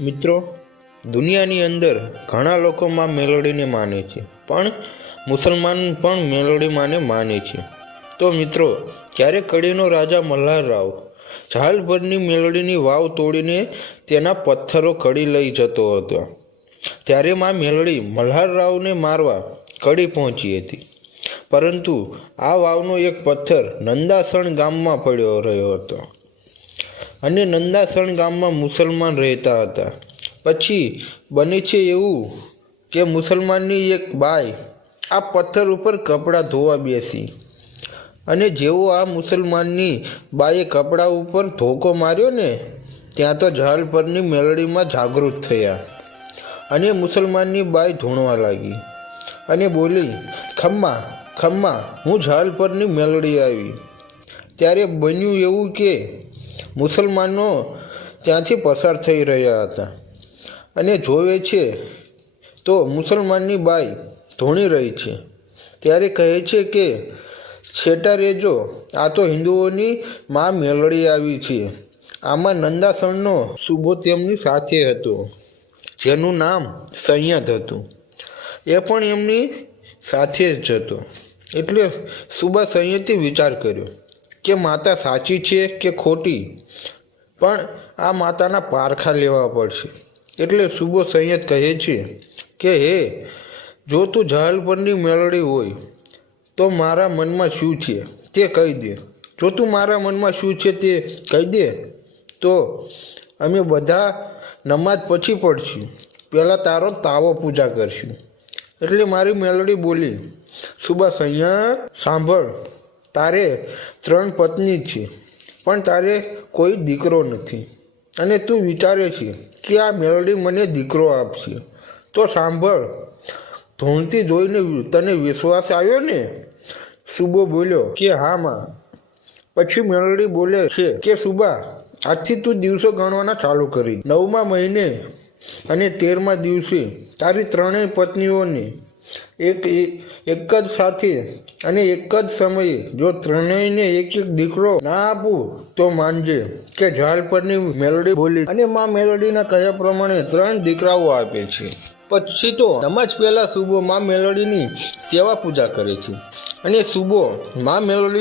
મિત્રો, દુનિયાની અંદર ઘણા લોકો માં મેલોડીને માને છે, પણ મુસલમાન પણ મેલોડી માને છે. તો મિત્રો, ક્યારેક કડીનો રાજા મલ્હારરાવ જહાલપરની મેલોડીની વાવ તોડીને તેના પથ્થરો કડી લઈ જતો હતો. ત્યારે માં મેલોડી મલ્હારરાવને મારવા કડી પહોંચી હતી, પરંતુ આ વાવનો એક પથ્થર નંદાસણ ગામમાં પડ્યો રહ્યો હતો અને નંદાસણ ગામમાં મુસલમાન રહેતા હતા. પછી બને છે એવું કે મુસલમાનની એક બાઈ આ પથ્થર ઉપર કપડાં ધોવા બેસી, અને જેવો આ મુસલમાનની બાઈએ કપડાં ઉપર ધોકો માર્યો ને, ત્યાં તો જહાલપરની મેલડીમાં જાગૃત થયા અને મુસલમાનની બાઈ ધૂણવા લાગી અને બોલી, ખમ્મા ખમ્મા, હું જહાલપરની મેલડી આવી. ત્યારે બન્યું એવું કે મુસલમાનો ત્યાંથી પસાર થઈ રહ્યા હતા અને જોવે છે તો મુસલમાનની બાઈ ધૂણી રહી છે. ત્યારે કહે છે કે છેટા રહેજો, આ તો હિન્દુઓની માં મેલડી આવી છે. આમાં નંદાસણનો સુબો તેમની સાથે હતો, જેનું નામ સૈયદ હતું. એ પણ એમની સાથે જ હતો. એટલે સુબા સૈયદે વિચાર કર્યો કે માતા સાચી છે કે ખોટી, પણ આ માતાના પારખા લેવા પડશે. એટલે સુબો સૈયદ કહે છે કે હે, જો તું જહાલપરની મેલડી હોય તો મારા મનમાં શું છે તે કહી દે. જો તું મારા મનમાં શું છે તે કહી દે તો અમે બધા નમાઝ પછી પડશું, પહેલાં તારો તાવો પૂજા કરશું. એટલે મારી મેલડી બોલી, સુબા સૈયદ સાંભળ, તારે 3 પત્ની છે, પણ તારે કોઈ દીકરો નથી, અને તું વિચારે છે કે આ મેલડી મને દીકરો આપશે. તો સાંભળ, ધૂણતી જોઈને તને વિશ્વાસ આવ્યો ને? સુબો બોલ્યો કે હા માં. પછી મેલડી બોલે છે કે સુબા, આજથી તું દિવસો ગણવાના ચાલુ કરી. 9મા મહિને અને 13મા દિવસે તારી 3 પત્નીઓને એક જ સાથે અને એક જ સમયે જો 3ને એક દીકરો ના આપું તો માનજે કે જહાલપરની મેલડી બોલી. અને માં મેલડીના કહ્યા પ્રમાણે 3 દીકરાઓ આપે છે. પછી તો નમાજ પહેલા સુબો માં મેલડીની સેવા પૂજા કરે છે, અને સુબો માં મેલડી